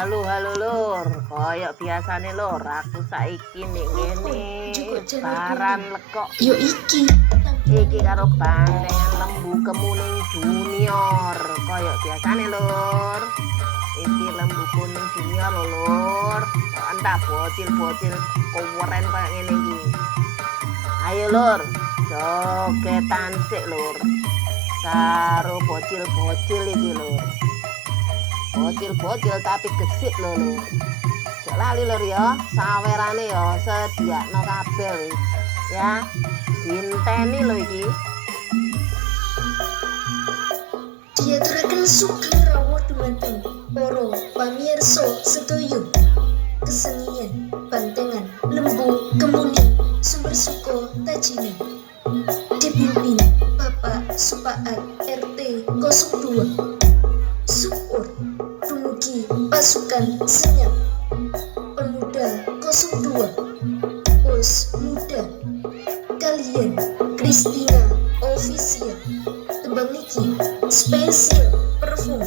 Halo halo Lur, koyok biasane Lur, aku saiki ning ngene paran lekok. Yo iki Karo bandengan lembu kemuning junior, koyok biasane Lur. Iki lembu kuning junior lho Lur. Entah bocil-bocil keren kayak ngene iki. Ayo Lur, jogetan sik Lur. Karo bocil-bocil iki Lur. Bocil-bocil tapi gesik lho Lur. Jek lali Lur ya, sawerane ya sediakno kabeh wis. Ya, dinteni lho iki. diaturaken sugeng rawuh dumateng para pamirsa sedaya. Kesenian bantengan lembu kemuning sumber suko tajinan dipimpin Bapak Supaat RT 02 Support dumugi pasukan senyap pemuda 02 Pos Muda kalian Kristina Official. Tembang niki spesial perform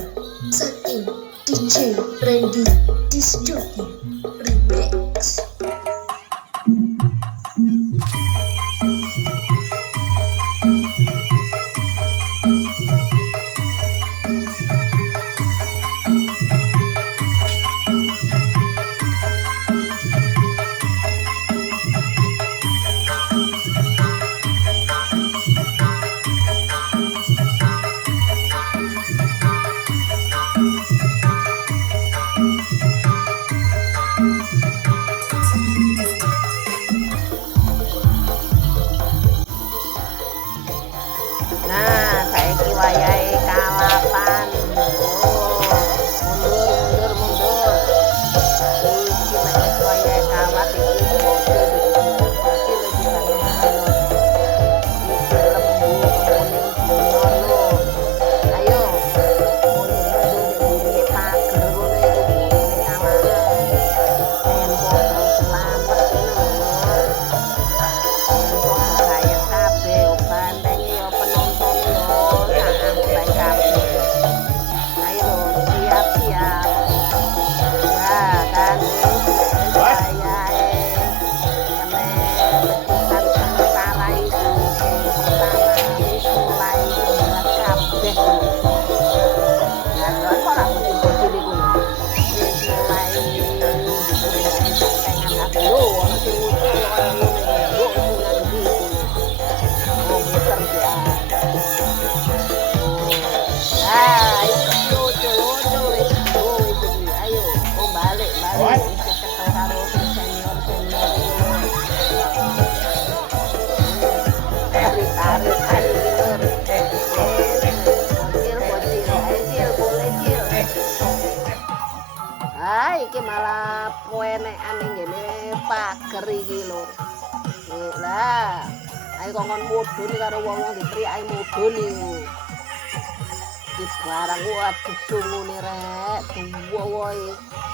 saking DJ Randy Disjoki Remix. Nah, saiki wayahe kalapan. Mundur. Iki nek wis wayahe kawat iki bocil iki Lur. Iki lembu kemuning junior Lur. Ayo. Mundur di pager ngono iki ning kawane. Tempo selamat ini Lur. Tempo gayet kabeh bandenge ya penonton yo santai kabeh. Ayo siap-siap. Ya kan saya letusan sementara itu yang pertama wis mulai jelas kabeh. Lah kok ora bocil-bocil iku lho. Wis mulai pengen kabeh lho ono sing muncul kaya ngene iki. Lho punya ndi iku. Oh muter ya. Ayo lucu wis. Ayo, balik. Wis ketemu karo senior Tarik ayo Lur. Bocil, ayo Cil, boleh Cil. Iki malah penekan ning ngene pager iki Lur. Lah, ayo kongkon mudhun karo wong-wong ditriyaki mudhun iku. Iki barang waduh sungune rek, duwa wae.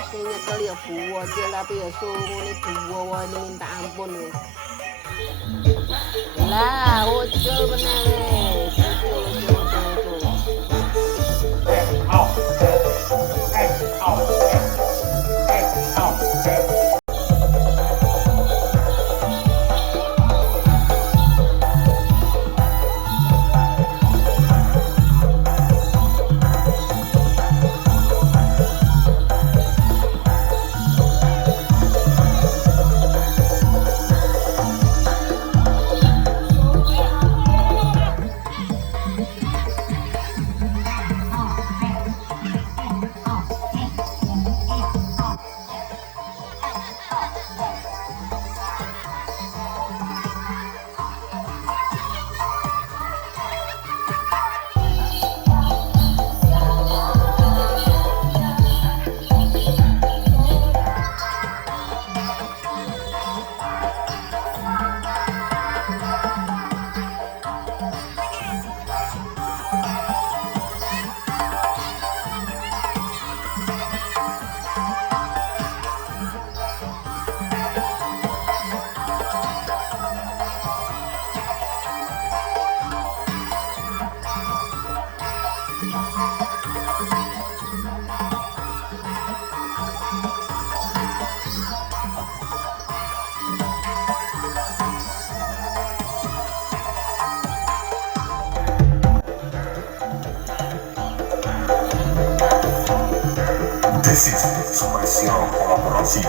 Sing nyekel ya bocil tapi ya sungune duwa wae minta ampun wis. Lah, ucul meneh wis. Ucul. This is spesial kolaborasi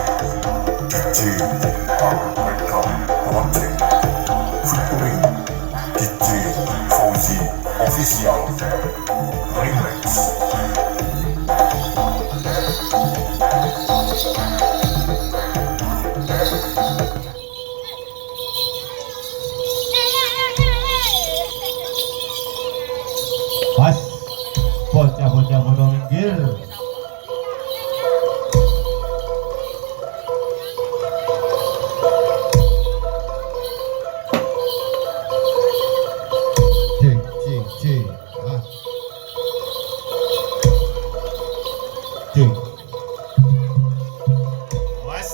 DJ Beckham Project featuring DJ Fauzi Official Remix. Mas, bocah-bocah bodoh minggir. Cik. Ah. Cik. Awas.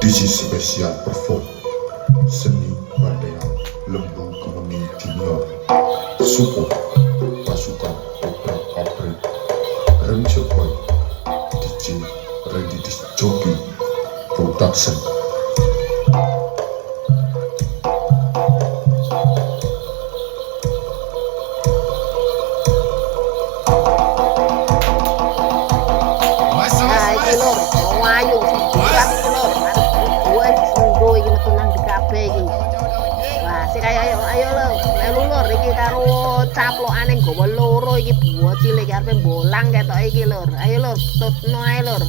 This is spesial perform seni bandean lembu kemuning junior support pasukan obrak abrik remix by DJ Ready Disc Jockey Production. Nah, iki lur, wayung bulan iki lur. Gue sunggo iki metu nang di kabeh iki. Wah, sik ayo lur, melu lur iki karo caplokane nggawa loro iki buah cilik arepe bolang ketok iki lur. Ayo lur, tutno ae lur.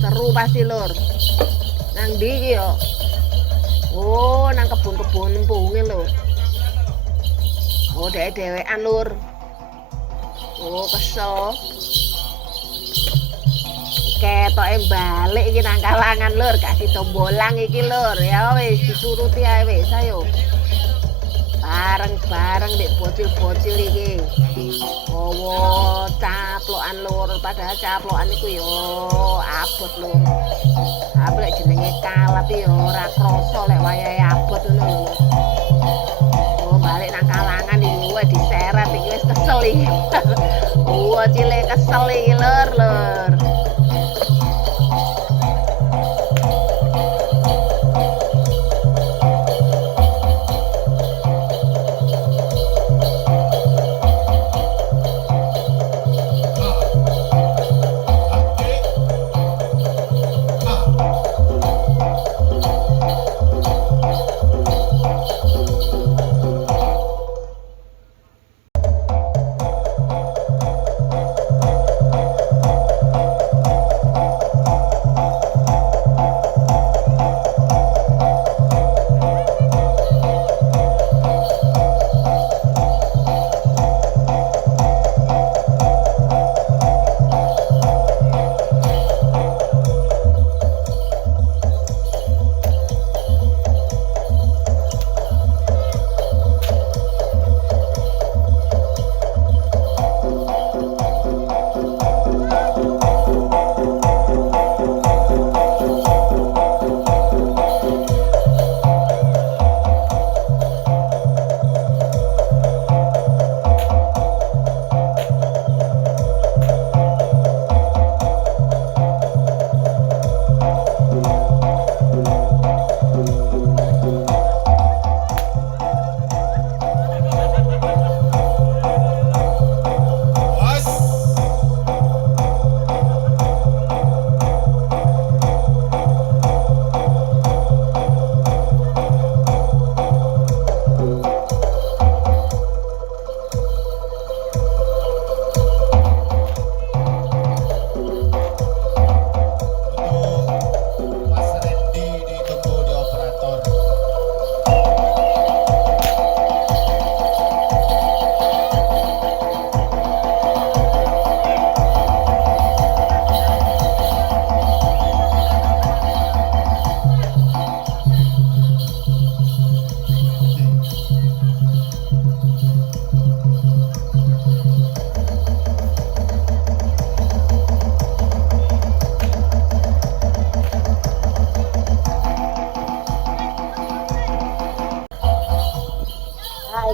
Seru pasti lur. Nang ndi iki yo? Oh, nang kebun-kebun empunge lur. Oh, dhewe-dhewean lur. Oh, kesel. Ketoke balik iki nang kalangan lur, gak ditombolang iki lur. Ya wis dituruti ae wis ayo. Bareng-bareng nek bocil-bocil iki. Oh, caplokan lur, padahal caplokan iku yo abot lur. Apa lek jenenge kalap yo ora krasa lek wayahe abot ngono lho. Oh, balik nang kalangan iki wis diseret iki wis kesel iki. Oh, cilik kesel iki lur.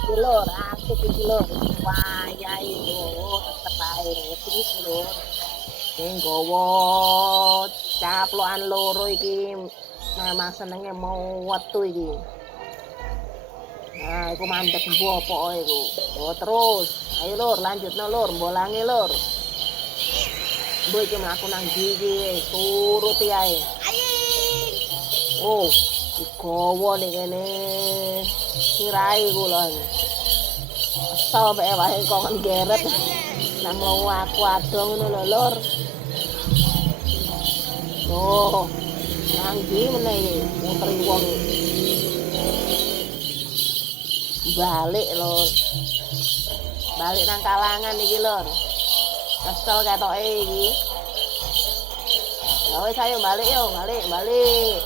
iki lur, asik iki lur. Wayahe tetep ae terus lur. Sing nggawa caplokan loro iki memang senenge mau wetu iki. Nah, iku mandek mbuh apa iku. Oh, terus. Ayo lur, lanjutno lur, mbolange lur. Mbok iki mlaku nang ndi iki? Turuti ae. Oh, digawa ning kene. Sirahe kula. Kesel bae wae kok ngeret. Nang mau aku adong ngono lho lur. Oh, nang ndi meneh iki? Muteri wong iki. Balik lur. Balik nang kalangan iki lur. Kesel ketoke iki. Ya wis ayo balik yo, balik.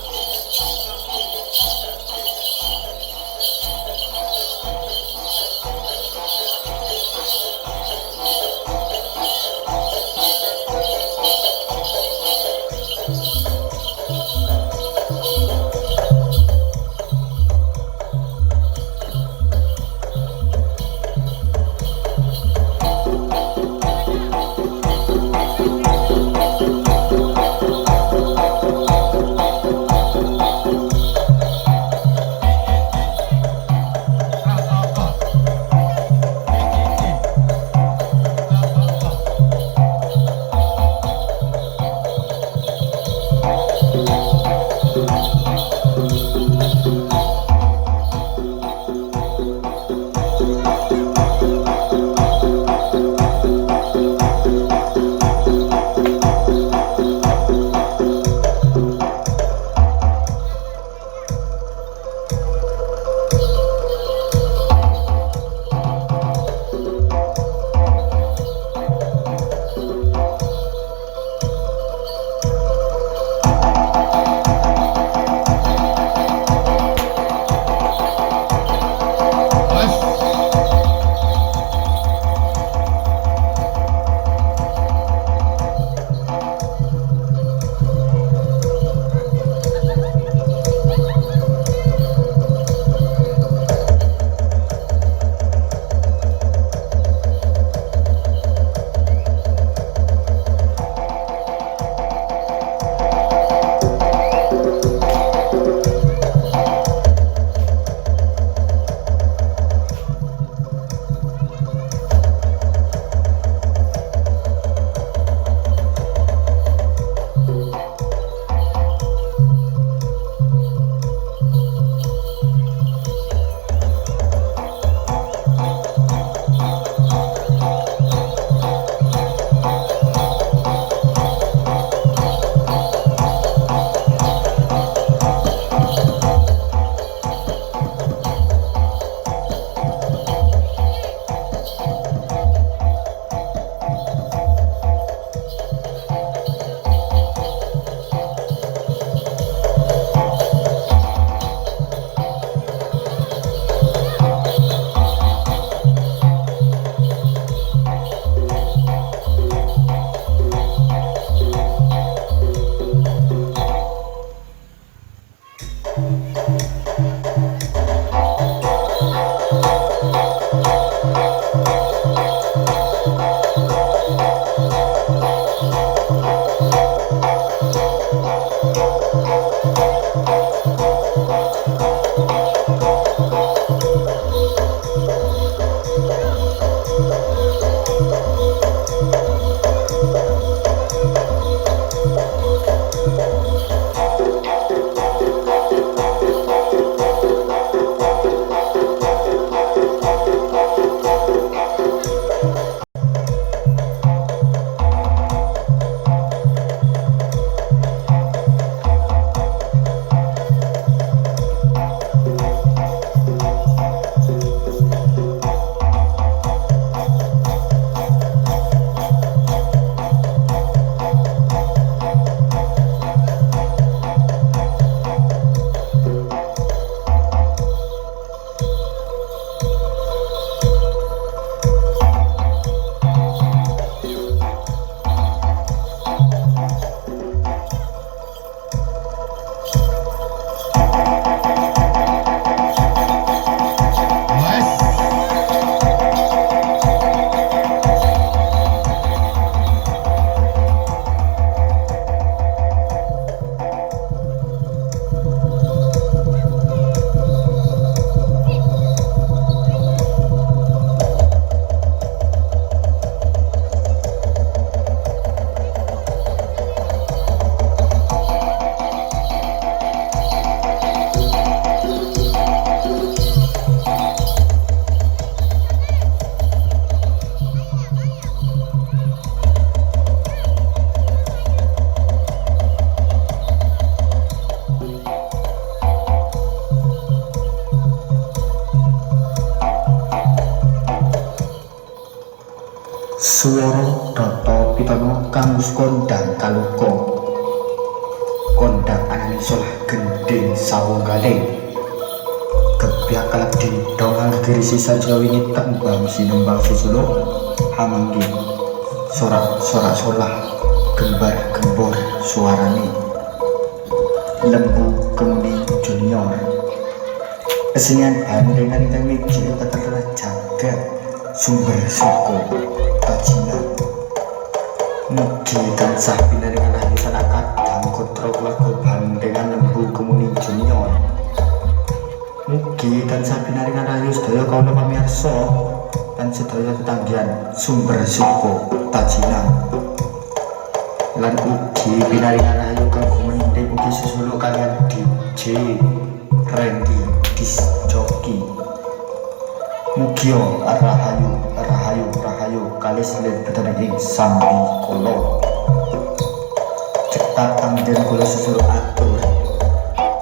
Swara Data Pitana kang kondhang kaluka. Kondhang anane solah gendhing sawunggaling. Gebyak kalak dindong algerisi sajawini tembang sinembang susuluk hamanggi. Sorak-sorak solah gembar gembor suarane. Lembu Kemuning Junior. Kesenian bandengan ingkang mijil tetera jagat sumber suku bajingan. Mugi tansah pinaringan rahayu sanakat dangkotra keluarga bandengan Lembu Kemuning Junior. Mugi tansah pinaringan rahayu sedaya kaula pamirsa lan sedaya tetanggian sumber suku bajingan. Lan ugi pinaringan rahayu kanggo mendhing ugi sesuluk kalian DJ Randy Disc Jockey. Mugi rahayu kalis lebetaning ing sambi kala. Cetak tamden kula susul atur.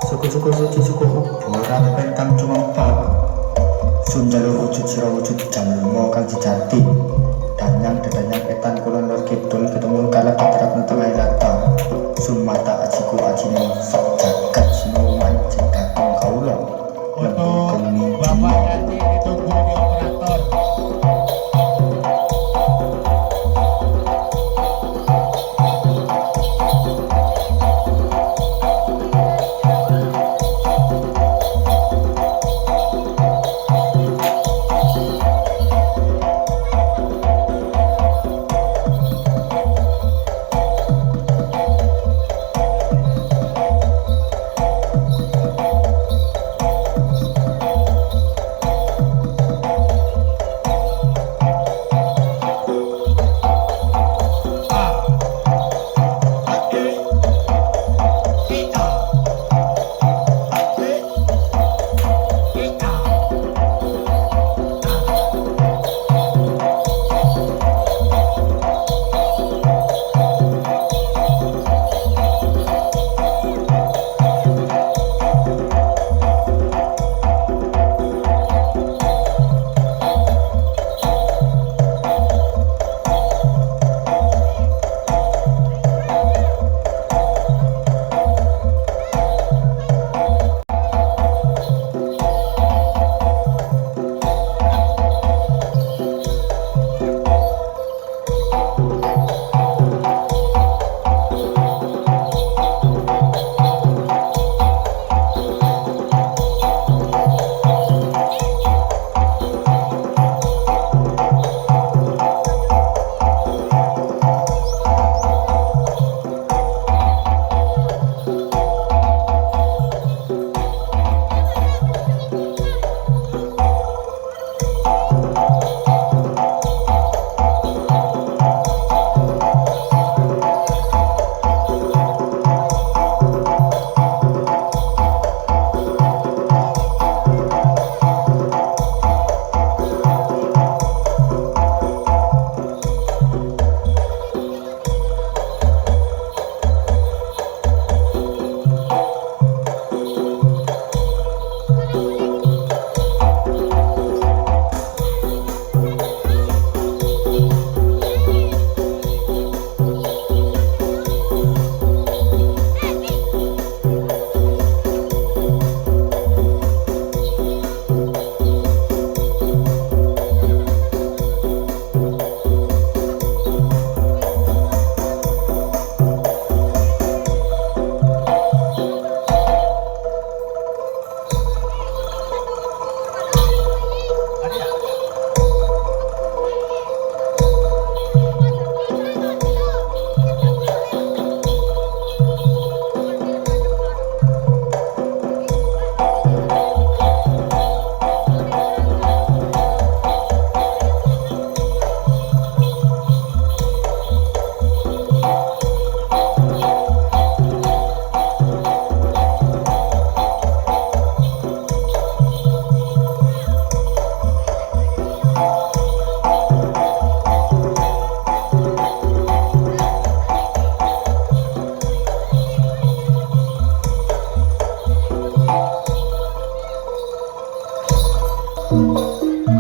Suku-suku suci suku uboran pentang cumempap. Sunjalur wujud sira wujud jalma kang sejati. Danyang dedanyang etan kula lor kidul ketemu kala patrap tengah rata. Sumata ajiku ajine sak jagat sinuman cedhaken kaula. Lembu Kemuning Bapak nanti ditunggu di operator.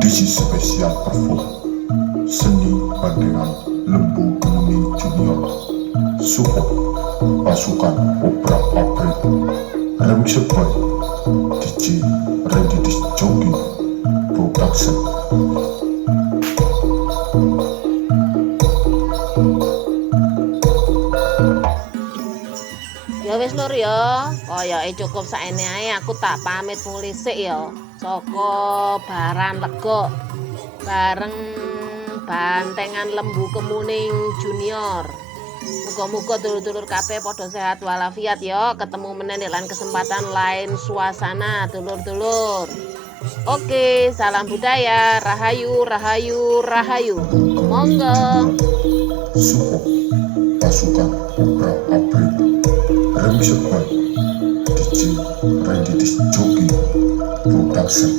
Edisi spesial perform Seni Bandengan Lembu Kemuning Junior, support pasukan obrak abrik, remix by DJ Randy Disc Jockey Production. Ya wis Lur ya, koyoke cukup saene ae aku tak pamit mulih sik ya. Saka Baran Lego bareng Bantengan Lembu Kemuning Junior. Muga-muga dulur-dulur kabeh padha sehat walafiat ya. Ketemu meneh nek lan kesempatan lain suasana dulur-dulur. Oke, salam budaya, rahayu, rahayu, rahayu. Monggo. Support pasukan obrak abrik, remix by DJ Randy Disc Jockey Production.